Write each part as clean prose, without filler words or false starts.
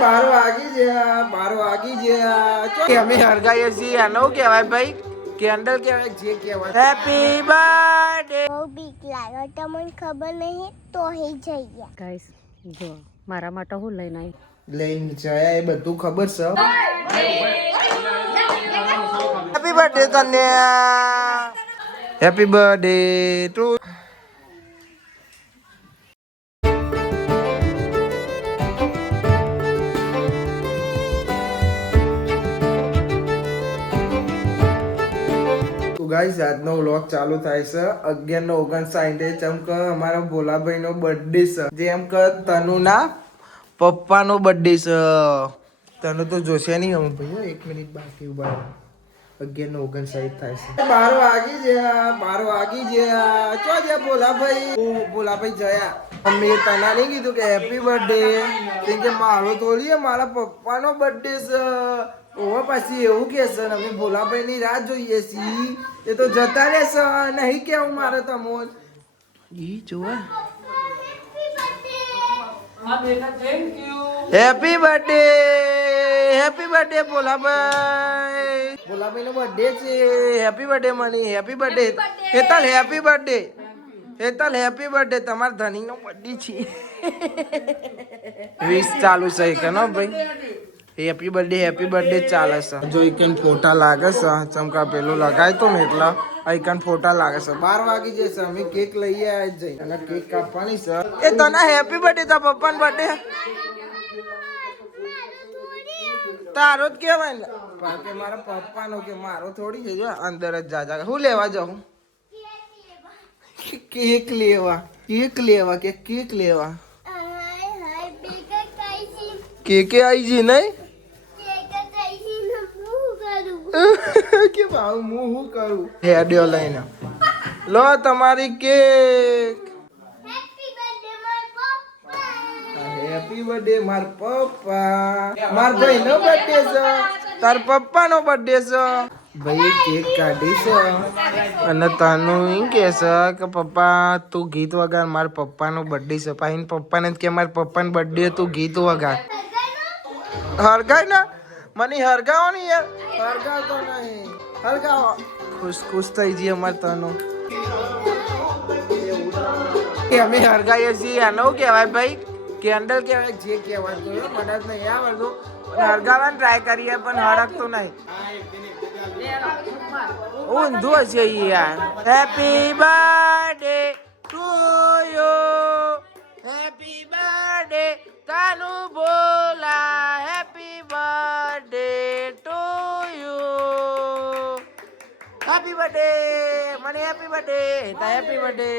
12 વાગી ગયા, 12 વાગી ગયા. અમે હરગાઈએ છીએ. આનો કહેવાય ભાઈ? કેન્ડલ કહેવાય, જે કહેવાય. Happy birthday. બહુ બીક લાગે, તમને ખબર નહીં તો હી જઈએ. ગાઈસ જો મારા માટે હું લઈને આવી. લઈને જયા એ બધું ખબર છે. હેપી બર્થડે તને. Happy birthday two. ગાઈસ આજનો વ્લોગ ચાલુ થાય છે 11:59 ચમક અમારા ભોલાભાઈનો બર્થડે છે. જેમ કે તનુના પપ્પાનો બર્થડે છે. તનુ તો જોશે નહીં અમે ભાઈ. 1 મિનિટ બાકી ઉભા. 11:59 થાય છે. 12 વાગી ગયા, 12 વાગી ગયા. ચો ગયા ભોલાભાઈ? ભોલાભાઈ જયા. અમે તના નહીં કીધું કે હેપી બર્થડે, કેમ કે મારો થોડી મારા પપ્પાનો બર્થડે છે. ઓવા પાછી એવું કે છે અમે ભોલાભાઈ ની રાહ જોઈએ છીએ. એ તો જતા રહેશે, નહીં કેવું મારે તમોન ઈ જોવા. Happy birthday, happy birthday Bholabhai. Bholabhai નો બર્થડે છે. Happy birthday Mani. Happy birthday Hetal. Happy birthday Hetal. Happy birthday. તમારા ધની નો બર્થડે છે. વિશ ચાલુ છે કે નો ભાઈ? હેપી બર્થડે ચાલે છે. જો એકન ફોટા લાગે છે. ચમકા પેલું લગાય તો ને એટલે એકન ફોટા લાગે છે. 12 વાગી જશે. અમે કેક લઈએ આજ જઈ અને કેક કાપવાની છે. એ તને હેપી બર્થડે. તારા પપ્પાનો બર્થડે તારો જ કહેવાય ને. કે મારા પપ્પાનો કે મારો થોડી છે. જો અંદર જ જા. હું લેવા જાઉં? કેક લેવા. કેક લેવા કે કેક લેવા. કેકે આવી છે નહીં કે ભાવ હું શું કરું? હેડ્યો લઈને લો તમારી કેક. હેપી બર્થડે માર પપ્પા. માર ભાઈ નો બર્થડે છે. તાર પપ્પા નો બર્થડે છે. ભાઈ કેક કાઢી છે અને તનુ એમ કે છે કે પપ્પા તું ગીત વગાડ. મારા પપ્પાનો બર્થડે છે. પાછી પપ્પાને કે મારા પપ્પાનો બર્થડે તું ગીત વગાડ. હરગાય ને મને હરગાવો ને યાર. હરગાવતો નહીં. હરગાવો. ખુશ થઈ જઈએ અમારે તનો. અમે હરગાઈએ છીએ. આનો કહેવાય ભાઈ? કેન્ડલ કહેવાય, જે કહેવાય. મને જ નહીં આવડતું. હરગાવાની ટ્રાય કરીએ પણ હરકતું નહીં. ઊંધું હશે યાર. Happy birthday to you. Happy birthday Kanu બોલા. Happy birthday to you. Happy birthday મને. Happy birthday. Happy birthday.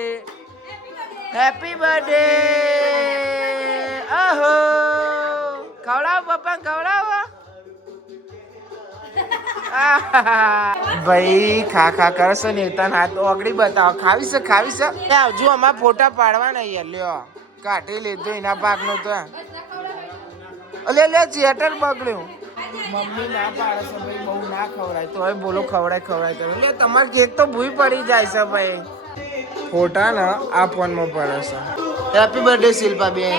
Happy birthday. ઓહો ખવડાવો પપ્પા, ખવડાવો. ભાઈ ખા કરશે ને તને હાથ ઓગળી બતાવો. ખાવી છે. આવજો અમારા ફોટા પાડવાના યાર. લ્યો કાઢી લીધું એના ભાગનો તો. લે ચેટર બગડ્યું. મમ્મી ના પાડે છે ભાઈ બહુ ના ખવડાય. તો હવે બોલો ખવડાય તો લે. તમારે કેક તો ભૂઈ પડી જાય છે ભાઈ. ફોટા ને આ ફોનમાં પડે છે. હેપી બર્થડે શિલ્પા બેન.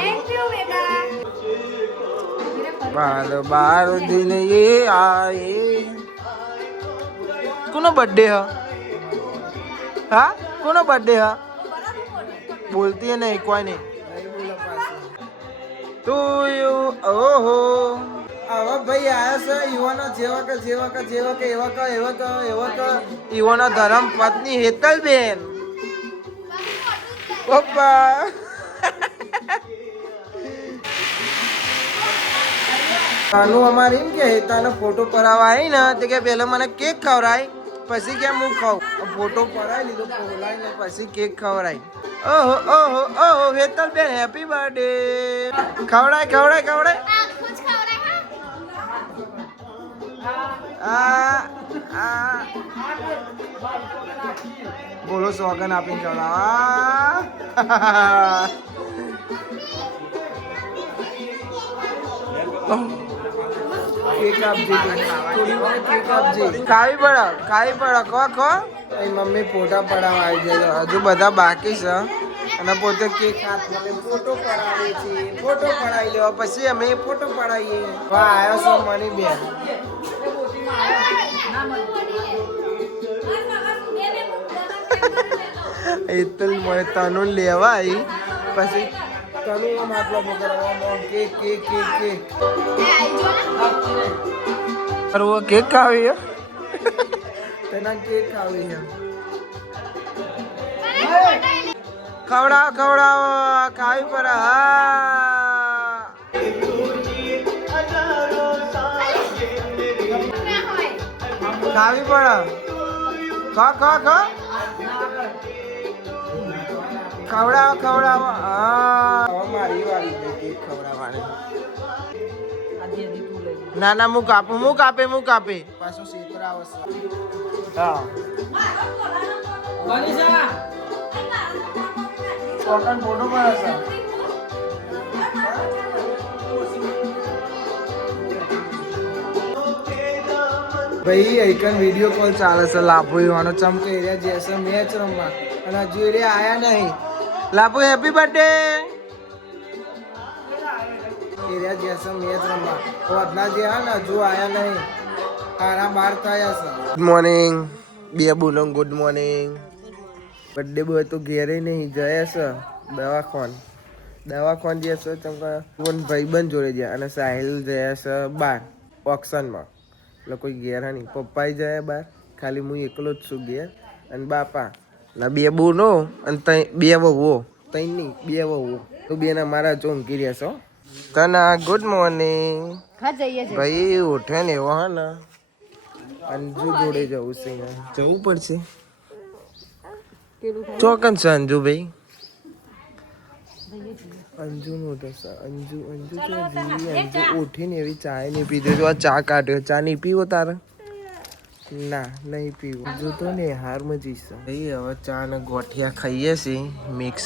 બાર દિન એ આયે. કોનો બર્થડે હા? કોનો બર્થડે બોલતી નહીં કોઈ નહીં. તું યુ. ઓહો આવા ભાઈ આયા છે યુવાનો જેવા યુવાનો ધર્મ પત્ની હેતલ બેન. પપ્પા આનું અમારે એમ કે હેતાનો ફોટો પડાવવા આવી ને તો કે પેલા મને કેક ખવડાય પછી કે હું ખાઉં. ફોટો પડાવી લીધો બોલાવીને પછી કેક ખવડાય. ઓહો હેતલ બેન હેપી બર્થડે. ખવડાય. બોલો સોગન આપીને ખવડાવા. ખાવી પડે. ખો મમ્મી ફોટા પડાવવા આવી જાય. હજુ બધા બાકી છે. અને પોતે કેક હાથમાં લઈને ફોટો પડાવે છે. ફોટો પડાવી લેવા પછી અમે ફોટો પડાવીએ. વાહ આવ્યો છો મની બેન. એ તો મને તનુ લેવા આવી પછી તનુ આમ આટલો પકડવા કેક કેક કેક કેક કરવો કેક ખાવી તેના કેક ખાવી છે. ખવડાવ ખવડાવ ખાવી પડે. હા ખાવી પડે. ખા ખા ખા ખવડાવ ખવડાવ. હા મારી વાળી કેક ખવડાવવાની. ના ના મુક આપું મુક આપે પાછું સીતરા આવશે. હા કોટન ફોટો પર હશે. ભાઈ એકન વિડીયો કોલ ચાલે છે. લાભો એવાનો ચમકે એરિયા જેસે મેચ રમવા અને હજુ એરિયા આયા નહીં. લાભો હેપી બર્થડે. એરિયા જેસે મેચ રમવા વધના જે હા ને હજુ આયા નહીં. તારા 12 થયા છે. ગુડ મોર્નિંગ બે બોલો. Good morning. બર્થડે બોય તો ઘેરે નહીં જાય છે દવાખાન જે છે ચમકા ભાઈબંધ જોડે ગયા અને સાહિલ ગયા છે બહાર ઓક્શનમાં. એટલે કોઈ ઘેર નહીં. પપ્પા જાય બહાર. ખાલી હું એકલો જ છું ઘેર અને બાપા ના બે બોનો અને બે વહુઓ ત્રણ નહીં બે વહુઓ તો બેન અમારા ચોંકી રહ્યા છો. તના ગુડ મોર્નિંગ. ભાઈ ઉઠે ને એવો હા ને અંજુ જોડે જવું છે. જવું પડશે. ચોકન છે અંજુ ભાઈ. અંજુ નું થશે. અંજુ ઉઠીને એવી ચા નહીં પીધી. તો આ ચા કાઢ્યો. ચા નહીં પીવો તારે? ના નહીં પીવું. અંજુ તો ને હારમાં જઈશ. હવે ચા ને ગોઠિયા ખાઈએ છીએ મિક્સ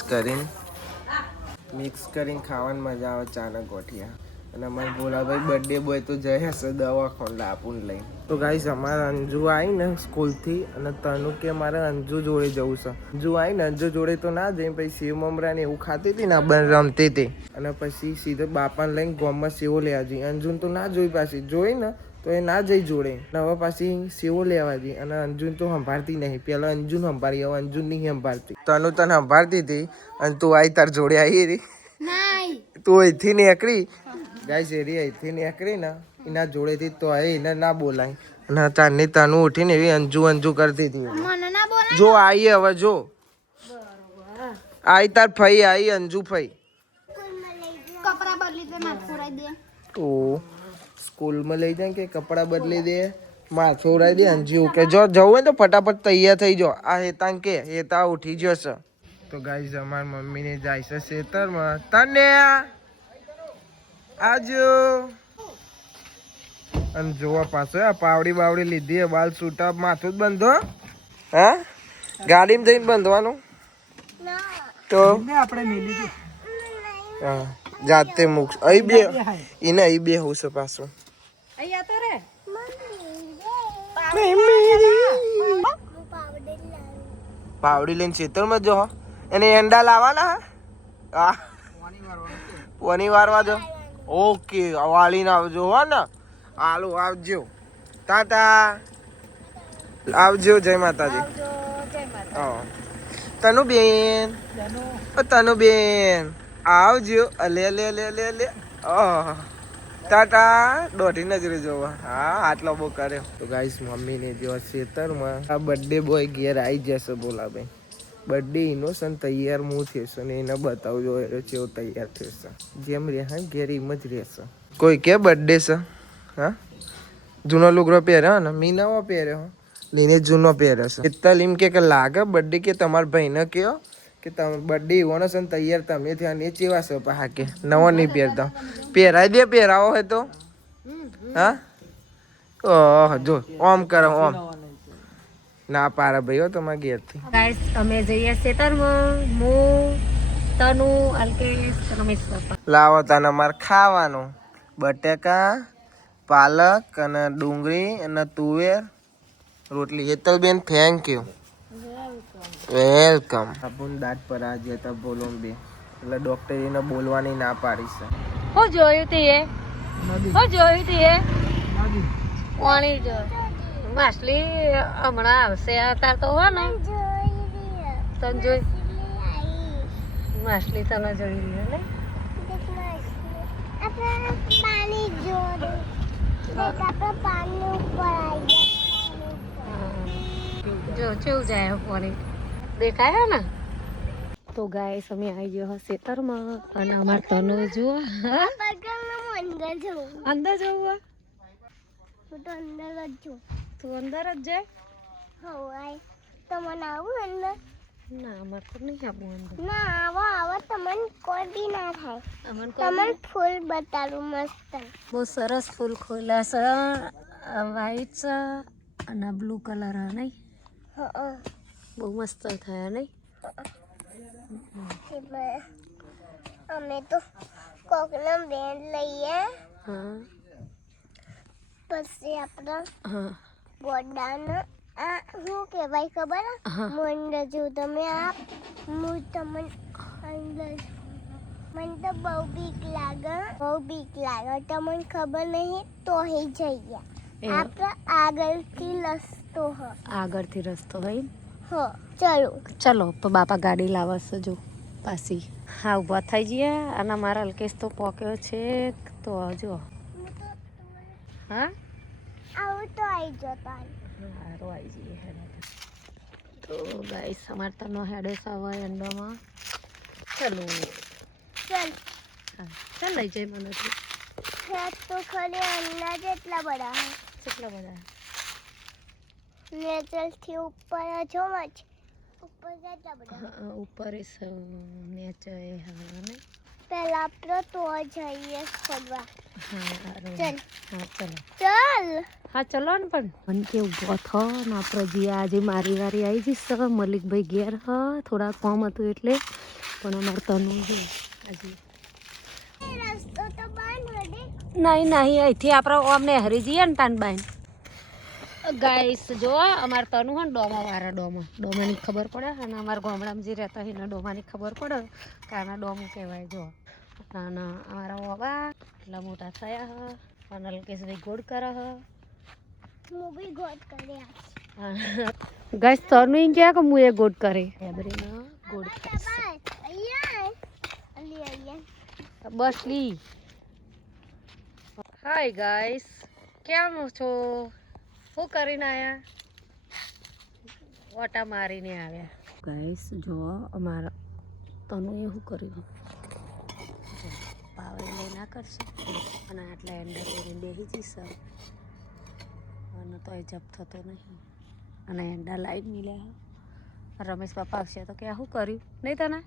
કરીને ખાવાની મજા આવે. ચા ને ગોઠિયા. અને અમારે ભોલાભાઈ બર્થડે બોય તો જઈ હશે દવાખાને લાપુન લઈ. તો ગાઈસ અમારે અંજુ આવી ને સ્કૂલથી અને તનુ કે મારે અંજુ જોડે જવું છે. અંજુ આવી ને અંજુ જોડે તો ના જઈ. પછી સેવ મમરા ને એવું ખાતી હતી ને બન રમતી હતી અને પછી સીધો બાપાને લઈને ગોમમાં સેવો લેવા જઈ. અંજુને તો ના જોઈ. પાછી જોઈ ને તો એ ના જઈ જોડે. હવે પાછી સેવો લેવા જઈ અને અંજુને તો સંભાળતી નહીં. પેલા અંજુને સંભાળી હવે અંજુ નહીં સંભાળતી. તનુ તને સંભાળતી હતી અને તું આવી તાર જોડે આવી રહી. તું અહીંથી નીકળી ગાઈસ એરી અહીંથી નીકળી ને એના જોડેથી તો એને ના બોલાય. અને તારની તનુ ઉઠીને એવી અંજુ કરતી હતી. જો આવી હવે જો આઈ તાર ફઈ આવી અંજુ ફઈ. તો સ્કૂલમાં લઈ જાય કે કપડા બદલી દે માથું ઉડાવી દે અંજુ કે જો જવું હોય તો ફટાફટ તૈયાર થઈ જાઓ. આ હેતાંગ કે હેતા ઉઠી જશે. તો ગાઈસ અમારી મમ્મીને જાય છે ખેતરમાં. તને આજો અને જોવા પાછો આ પાવડી લીધી. બાલ છૂટા માથું જ બંધો. હા ગાડીમાં જઈને બંધવાનું તો આપણે મિલી હા જાતે મૂક. અહીં બે એને અહીં બે હોઉં છે પાછું. પાવડી લઈને ખેતરમાં જો એને એંડા લાવવાના. હા પોની વારવા દો. ઓકે વાળીને આવજો હો ને. હાલો આવજો. ટાટા આવજો. જય માતાજી. હા તનુ બેન આવજો. લે ટાટા દોઢી નજરે જોવા. હા આટલો બહુ કર્યો. તો ગાઈસ મમ્મીને જેવા ખેતરમાં આ બર્થડે બોય ઘેર આવી જશે. બોલા ભાઈ બર્થડે ઇનોસન્ટ તૈયાર હું થશે ને એને બતાવજો કેવો તૈયાર થશે. જેમ રહે ઘેર એમ જ રહેશે. કોઈ કે બર્થડે છે હા જૂનો લુગડો પહેર્યો ને મી નવો પહેર્યો લીને જૂનો પહેર્યો છે. એટલા એમ કે લાગે બર્થડે કે તમારા ભાઈને કહો કે તમે બર્થડે એવાનો છે ને તૈયાર તમે થયા ને ચેવા છો પા કે નવો નહીં પહેરતા. પહેરાવી દે પહેરાવો હોય તો. હા ઓહ જો ઓમ કરો ઓમ ના પારે ભાઈઓ તમારા ઘેરથી. ગાઈસ અમે જઈએ ખેતરમાં. હું તનુ અલ્કેશ રમેશ પપ્પા. લાવો તને અમારે ખાવાનું બટેકા પાલક અને ડુંગળી અને તુવેર રોટલી. એ તો બેન થેન્ક યુ. વેલકમ. આપણ દાંત પર આજે તો બોલો બે એટલે ડોક્ટરે એને બોલવાની ના પાડી છે. હું જોયું તી એ પાણી જો માછલી હમણાં આવશે અત્યારે તો હોય ને તને જોઈ માછલી તને જોઈ રહી ને પાણી જોડે પાણી ઉપર આવી જો કેવું જાય પાણી દેખાય ને તો ગાય અમે આવી ગયો ખેતરમાં અને અમાર તનો જુઓ અંદર જવું અંદર જવું હું તો અંદર જ છું તું અંદર જ જાય હવાય તમને આવું અંદર ના અમાર તો નહીં આપવું અંદર ના આવો તમને કોઈ બી ના થાય અમન તમને ફૂલ બતાડું મસ્ત બહુ સરસ ફૂલ ખોલ્યા છે વ્હાઈટ છે અને બ્લુ કલર નહીં બહુ મસ્ત થયા નહીં અમે તો કોકના બેન લઈએ હા પછી આપણે હા ગોડાને આ શું કહેવાય ખબર મંડ જો તમે આ હું તમને અંદર મને તો બહુ બીક લાગે તમને ખબર નહીં તો હી જઈએ આપણે આગળથી રસ્તો આગળથી રસ્તો હોય ચલો ચલો તો બાપા ગાડી લાવશે જો પાછી હા ઊભા થઈ જઈએ અને મારા અલ્કેશ તો પોક્યો છે તો જો હા આવું તો આવી જતા સારું આવી જઈએ હેડે તો ગાઈસ અમારે તનો હેડે સવાય અંડામાં ચલો ચાલ ચાલ લઈ જાય મને તો ખરી અંડા જેટલા બધા કેટલા બધા નેચરથી ઉપર છો મચ ઉપર કેટલા બધા ઉપર નેચર હા ને પહેલા આપણે તો જઈએ ખોદવા ચાલ ચાલ હા ચલો ચાલ હા ચલો ને પણ મને કેવું ઉભો થો ને આપણે જે આજે મારી વારી આવી જઈશ મલિકભાઈ ઘેર થોડા કામ હતું એટલે પણ અમારે તનું જો આજે રસ્તો તો બંધ હડે નહીં અહીંથી આપણે અમને હરી જઈએ ને તાનબાઈ ગાઈસ જો અમારે તનું હોય ને ડોમાની ખબર પડે અને અમારા ગામડામાં જે રહેતા હોય એના ડોમાની ખબર પડે કે આના ડોમ કહેવાય જો અને અમારા ઓબા એટલા મોટા થયા અને અલ્કેશભાઈ ગોળ કરે હું બી ગોટ કર્યા ગાઈસ તનું એમ ક્યાં કે હું એ ગોળ કરે એબરીના ગોળ અહીંયા બસ લી હાય ગાઈસ કેમ છો શું કરીને આવ્યા ઓટા મારીને આવ્યા ગાઈસ જો અમારા તનું એ શું કર્યું પાવર લઈ ના કરશે અને આટલા એંડા કરીને બેસી જઈશ અને તો એ જપ થતો નહીં અને એંડા લાઈટ મિલ્યા રમેશ બાપા આવશે તો કે શું કર્યું નહીં તને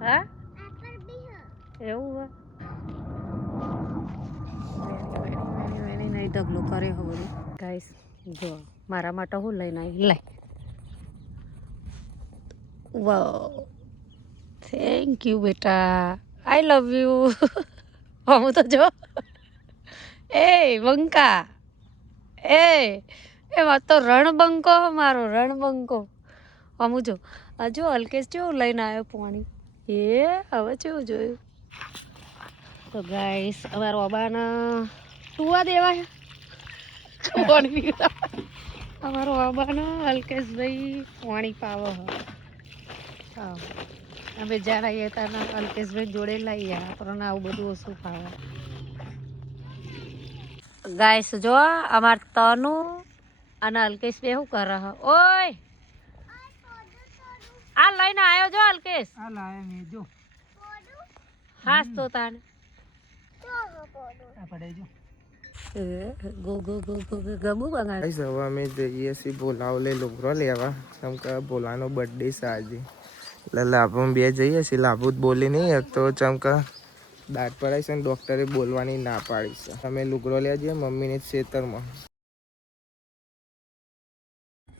હા એવું નહીં ઢગલો કરે હવે ગાઈસ જો મારા માટે હું લઈને આવી લાય વાવ થેન્ક યુ બેટા આઈ લવ યુ હું તો જો એ બંકા એ વાત તો રણબંકો મારો રણબંકો અમુ જો હજુ અલ્કેશ કેવું લઈને આવ્યો પાણી એ હવે કેવું જોયું તો ગાઈસ અમારા બાબાના ટુવા દેવા પાણી અમારો બાબાના અલ્કેશભાઈ પાણી પાવો હા અમે જ્યાં આવીએ ત્યાં અલ્કેશભાઈ જોડે લઈ આપણને આવું બધું ઓછું ખાવા ગાઈસ જો અમાર તનું અને અલ્કેશભાઈ શું કરે ઓય આ લઈને આવ્યો જો અલ્કેશ આ લાયા મે જો હાસ તો તાન આ પડાઈ જો ગો ગો ગો ગો ગમુ બંગાળ ગાઈસ હવે અમે જઈએ છીએ બોલાવલે લુગરો લેવા કેમ કે બોલાનો બર્થડે છે આજે એટલે લાભુ બે જઈએ છીએ લાભુ જ બોલી નહીં તો ચમકા દાંત પડાય છે ને ડોક્ટરે બોલવાની ના પાડી છે અમે લુગરો લેવા જઈએ મમ્મીને ખેતરમાં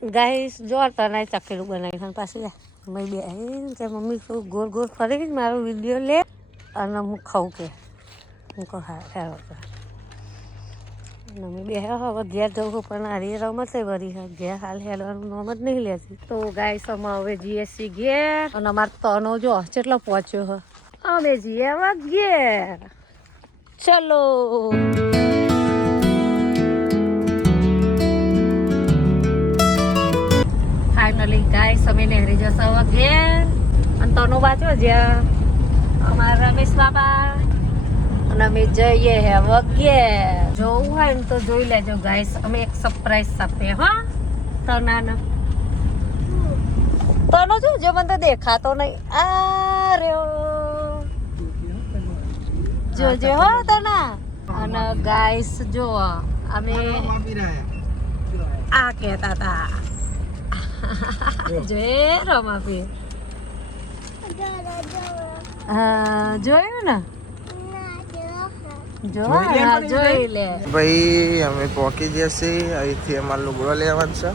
ગાઈસ જો તને ચકેલું બનાવી ખાન પાછી મેં બે કે મમ્મી ગોળ ગોળ ફરી મારો વિડીયો લે અને હું ખાઉં કે હું કહું હા અમે બે હવે ઘેર જવું પણ હારી રમત વરી ઘેર હાલ હેલવાનું નામ જ નહીં લેતી. તો ગાઈસ અમે હવે જઈએ છીએ ઘેર અને અમારે તનો જો કેટલો પહોંચ્યો હ. અમે જઈએ હવે ઘેર. ચલો ફાઇનલી ગાઈસ અમે નહેરી જશો હવે ઘેર. અને તનો બાજુ જ્યાં અમારા રમેશ બાબા અને અમે જઈએ હે વગેરે. જોવું હોય ને તો જોઈ લેજો ગાઈસ. અમે એક સરપ્રાઈઝ આપે હા તનાને. તનો જો મને તો દેખાતો નહીં. આ રહ્યો જોજો હો તના. અને ગાઈસ જો અમે આ કહેતા હતા જો રમાપી. હા જોયું ને જોઈ લે ભાઈ. અમે પહોંચી જશે અહીંથી અમારે લુગડો લેવાનું છે.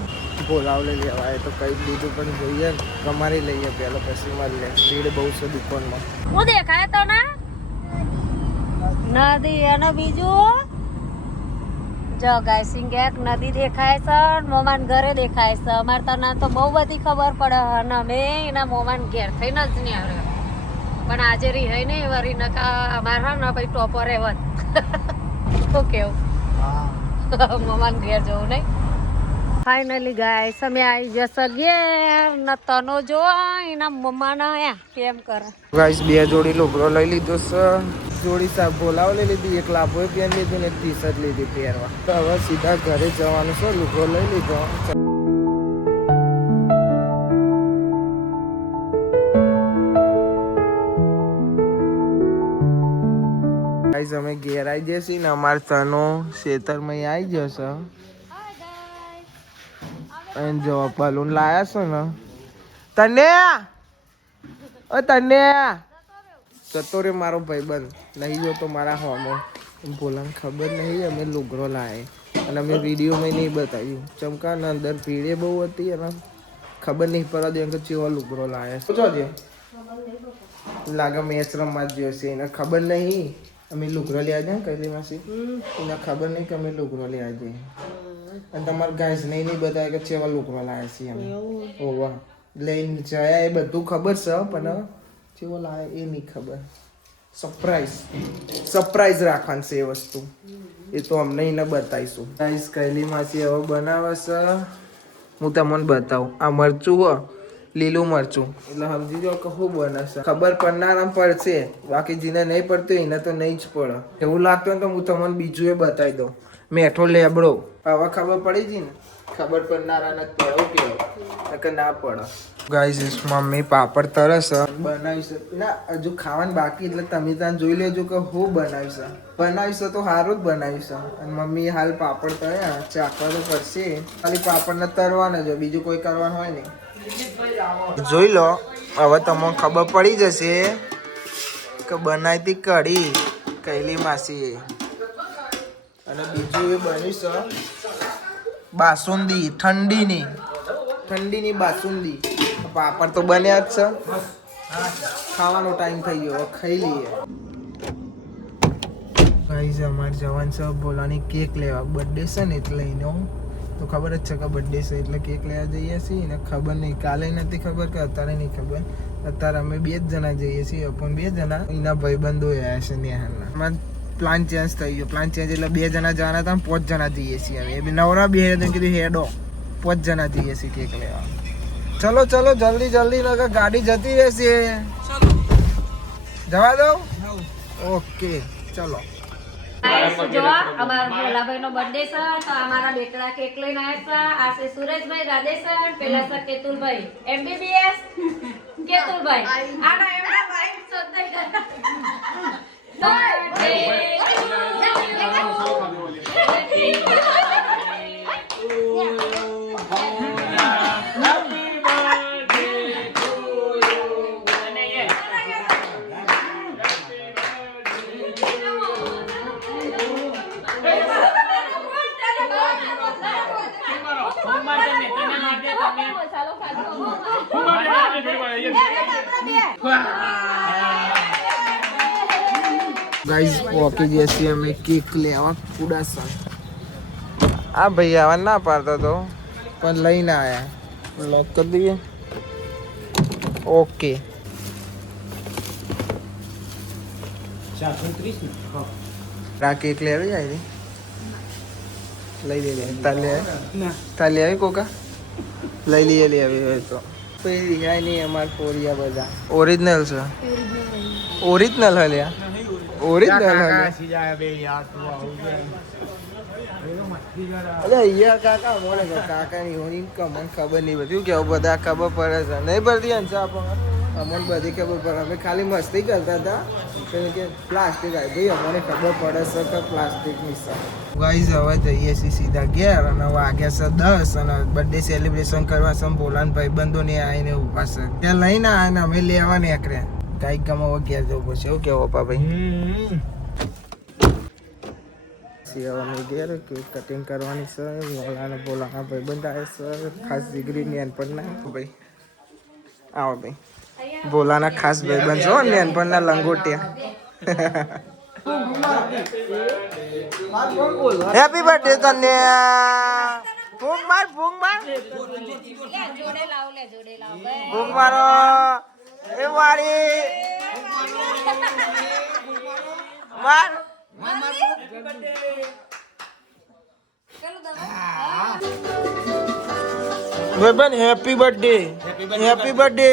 બોલાવલે લેવાય તો કઈ દીધું પણ જોઈએ ને કમારી લઈએ પેલો પછી મળી લે. ભીડ બહુ છે દુકાનમાં. હું દેખાય તો ના નદી અને બીજું જો ગાઈસિંગ એક નદી દેખાય છે. મોમાન ઘરે દેખાય છે. અમારે તો ના તો બહુ બધી ખબર પડે અને અમે એના મોમાન ઘેર થઈને જ નહીં આવ્યો. પણ આજે રહી ને વરી નકા અમારા ને ભાઈ ટોપર રહેવત તો કેવું મોમાન ઘેર જવું નહીં. ફાઇનલી ગાઈસ અમે આવી જશે ઘેર ને તનો જો એના મમ્માના કેમ કરે. ગાઈસ બે જોડી લુગડો લઈ લીધો છે. જોડી સાહેબ બોલાવ લઈ લીધી. એક લાભો પહેરી લીધું ને એક ટી શર્ટ લીધી પહેરવા. તો હવે સીધા ઘરે જવાનું છે. લુગડો લઈ લીધો. ગાઈસ અમે ઘેર આવી જશે ને અમારે તનો ખેતરમાં આવી જશે. અને જો બલૂન લાયા છો ને તને તને જતો રે મારો ભાઈબંધ નહીં જો તો મારા હોમો બોલાને ખબર નહીં. અમે લુગડો લાવે અને અમે વિડીયોમાં નહીં બતાવ્યું ચમકા ને અંદર ભીડે બહુ હતી અને ખબર નહીં પડવા દે કે ચેવો લુગડો લાવે. જોજે લાગે મેચ રમવા જ જોશે. એને ખબર નહીં અમે લુગડો લેવા જાય કઈ માસી. એને ખબર નહીં કે અમે લુગડો લેવા જઈએ. અને તમારે ગાઈસ નહીં બતાવે કે ચેવા લુગડો લાવે છે અમે. ઓવા લઈને જયા એ બધું ખબર છે પણ ચેવો લાવે એ નહીં ખબર. સરપ્રાઈઝ રાખવાનું છે એ વસ્તુ. એ તો અમને એને બતાવીશું. ગાઈસ કૈલી માસી હવે બનાવે છે. હું તમને બતાવું. આ મરચું હો લીલું મરચું એટલે સમજી જાઓ કે શું બને છે. ખબર પડનારા પડશે બાકી જેને નહીં પડતું એને તો નહીં જ પડે. એવું લાગતું ને તો હું તમને બીજું એ બતાવી દઉં. મેઠો લેબડો હવે ખબર પડી ગઈ ને. ખબર પડનારા ને પડો કે ના પડે. ગાઈસ મમ્મી પાપડ તરસ બનાવીશ ના હજુ ખાવાનું બાકી એટલે તમે ત્યાં જોઈ લેજો કે હું બનાવીશ. બનાવીશ તો સારું જ બનાવીશ. અને મમ્મી હાલ પાપડ તળ્યા ચાખવા તો પડશે. ખાલી પાપડને તરવાના જો બીજું કોઈ કરવાનું હોય ને. જોઈ લો હવે તમને ખબર પડી જશે કે બનાવી હતી કઢી કૈલી માસી. અને બીજું એ બન્યું છે બાસુંદી ઠંડીની બાસુંદી. પાપડ તો બન્યા જ છે. ખાવાનો ટાઈમ થઈ ગયો ખાઈ લઈએ. ગાઈસ અમારે જવાનું છે બોલાની કેક લેવા. બર્થડે છે ને એટલે એનો તો ખબર જ છે કે બર્થડે છે એટલે કેક લેવા જઈએ છીએ. એને ખબર નહીં કાલે નથી ખબર કે અત્યારે નહીં ખબર. અત્યારે અમે 2 જ જણા જઈએ છીએ. પણ 2 જણા એના ભાઈબંધો આવ્યા છે નેહાલના. પ્લાન ચેન્જ થઈ ગયો. પ્લાન ચેન્જ એટલે 2 જણા જવાના હતા 5 જણા જઈએ છીએ અમે. એ બી નવરા 2 કીધું હેડો 5 જણા જઈએ છીએ કેક લેવા. ચલો ચલો જલ્દી નકર ગાડી જતી રહેશે. જવા દો. ઓકે ચલો. જો અમારા ભોલાભાઈ નો બર્થડે છે તો અમારા બેટડા કેક લઈને આવ્યા છે. આ છે સુરેશભાઈ રાધેસર. પેલા છે કેતુલભાઈ MBBS કેતુલભાઈ. આના એમના વાઇફ સદાઈ ગયા. ગાઈસ પહોંચી ગયા છીએ અમે કેક લેવા કુડાસણ. આ ભાઈ આવા ના પાડતો તો પણ લઈને આયા. લોક કરી દઈએ. ઓકે. 430 રા કેક લેવી આવી લઈ લે તાલે આવી કોકા લઈ લઈએ આવી હોય તો પછી રિહાય નહીં અમારે પોરિયા બધા ઓરિજિનલ છે. ઓરિજિનલ હલ્યા ઓરિજિનલ હલ્યા. અરે અહીંયા કાકા મોને કાકા ની હોની કમન ખબર નહીં બધી કેવું બધા ખબર પડે છે નહીં પડતી અંશા અમને બધી ખબર પડે. અમે ખાલી મસ્તી કરતા હતા કે પ્લાસ્ટિક આવી ભાઈ અમને ખબર પડે છે કે પ્લાસ્ટિકની છે. ગાઈઝ હવે જઈએ છીએ સીધા ઘેર અને વાગ્યા છે 10 અને બર્થડે સેલિબ્રેશન કરવા છે. બોલાન ભાઈબંધોને આવીને ઊભા છે ત્યાં લઈને આવ્યા ને અમે લેવા નીકળ્યા. કાંઈક ગમે ઘેર જવું પડશે એવું કેવો પા ભાઈ. અમે ઘેર કેક કટિંગ કરવાની છે. બોલાના ભાઈબંધ આવે છે ખાસ દીકરી નેનપણના ભાઈ આવો ભાઈ બોલાના ખાસ ભાઈબંધ છો નેનપણના લંગોટિયા. હેપી બર્થડે તને. ભૂખ માર ભૂખ માર ભૂખ મારો એ મારી માર ભાઈબંધ happy birthday happy birthday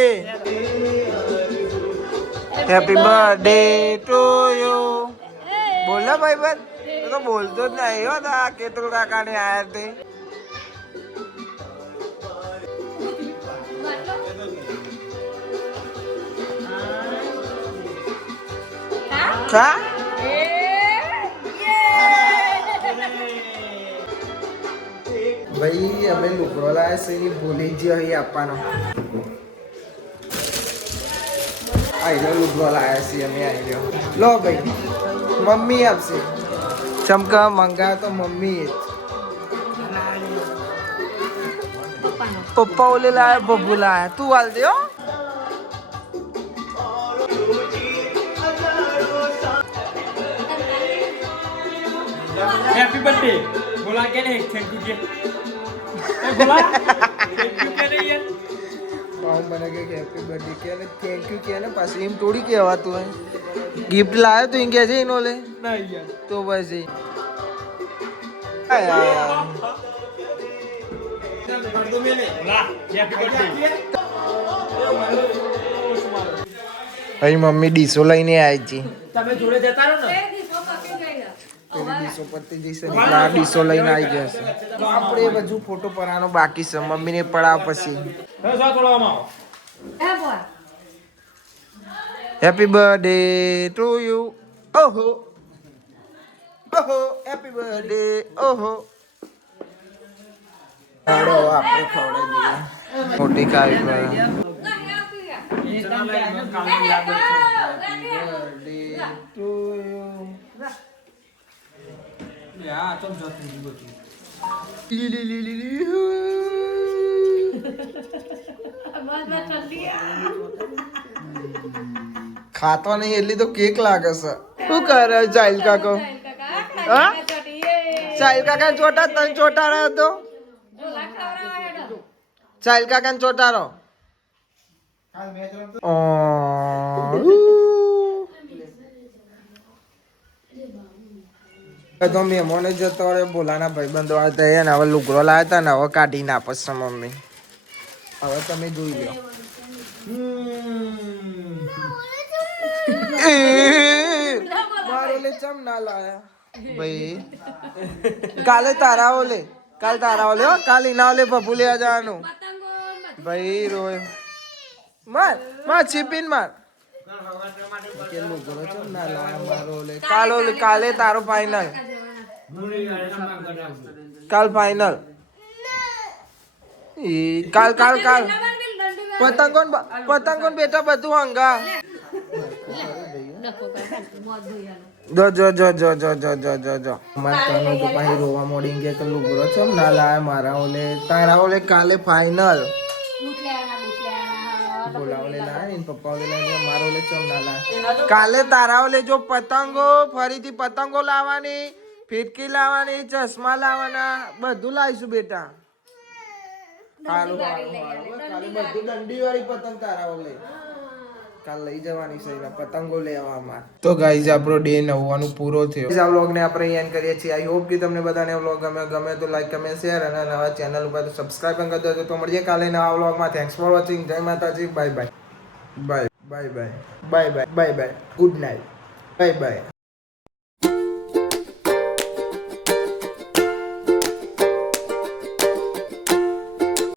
happy birthday to you. બોલ ને ભાઈબંધ તું તો બોલતો જ નહીં હો. તા કેતુલ કાકા ને આયા તે ખા ભાઈ અમે લુગડો લાયા છે એની ભૂલી જ અહીં આપવાનો. આવી ગયો લુગડો લાયા છીએ અમે આવી ગયો. લો ભાઈ મમ્મી આપશે ચમકા મંગાવ તો મમ્મી જ. પપ્પા ઓલે લાયા બબ્બુ લાયા તું હાલ દે હો. हैप्पी बर्थडे बोला क्या नहीं थैंक यू के बोला थैंक यू के नहीं यार ફોર્મ બને કે હેપી બર્થડે કે ને થેન્ક યુ કે ને પાછી એમ થોડી કહેવાતું હોય. ગિફ્ટ લાવ્યો તો એમ કે છે એનો લે नहीं यार તો પછી बोला हैप्पी बर्थडे અહીં મમ્મી ડીશો લઈને આવી છે. તમે જોડે જતા રહો ને પેલી ડીશો પતી જશે ને એટલે આ ડીશો લઈને આવી જશે. આપણે એ બધું ફોટો પડાવવાનો બાકી છે મમ્મીને પડાવ પછી. હવે જા થોડો આમાં હેપી બર્થડે ટુ યુ. ઓહો ઓહો હેપી બર્થડે ઓહો. હાડો આપણે ખવડાવી દઈએ મોટી ખાવી પડે. Birthday to you. યા ચમ જતું બધું ખાતો નહીં એટલી તો કેક લાગે છે. શું કરે ચાઇલ્ડ કાકો? હા ચાઇલ્ડ કાકા ચોટા તને ચોટાડો હતો. ચાઇલ્ડ કાકા ને ચોટાડો. તો મહેમાનો જતો રહ્યો બોલાના ભાઈબંધો હતા એને હવે લુગડો લાવ્યા હતા ને હવે કાઢી ના આપશે મમ્મી. હવે તમે જોઈ લો. મારો લે ચમ ના લાયા ભાઈ. કાલે તારા ઓલે કાલ તારા ઓલે કાલ ઇના ઓલે પપ્પુ લેવા જવાનું ભાઈ. રોય માર માર છીપીન માર કે લુગડો ચમ ના લાયા મારો ઓલે કાલે તારો ફાઈનલ. કાલ ફાઈનલ. કાલ કાલ કાલ પતંગો બેટા બધું હંગા. જો જો જો જો જો જો જો જો જો માતાનો તો પાહી રોવા મોડી ગયા કે લુગડો ચમ ના લાયા મારા ઓલે તારા ઓલે કાલે ફાઈનલ. બોલા ઓલે લાય પપ્પા ઓલે લાય મારો ઓલે ચમ ના લાયા. કાલે તારા ઓલે જો પતંગો ફરીથી પતંગો લાવવાની ફિટકી લાવવાની, ચશ્મા લાવવાના, બધું લાવીશું બેટા. હારું, કાલે બધી દંડી વાળી પતંગ તારા લઈ કાલ લઈ જવાની છે એના પતંગો લેવામાં. તો ગાઈઝ આપણો ડે 9 પૂરો થયો. આ વ્લોગને આપણે અહીંયા કરીએ છીએ. આઈ હોપ કે તમને બધાને વ્લોગ ગમે તો લાઈક કમેન્ટ શેર અને નવા ચેનલ ઉપર તો સબસ્ક્રાઇબ પણ કરી દેજો. તો મળીએ કાલે નવા વ્લોગમાં. Thanks for watching. જય માતાજી. Bye bye bye bye bye bye bye bye bye. Good night. Bye bye.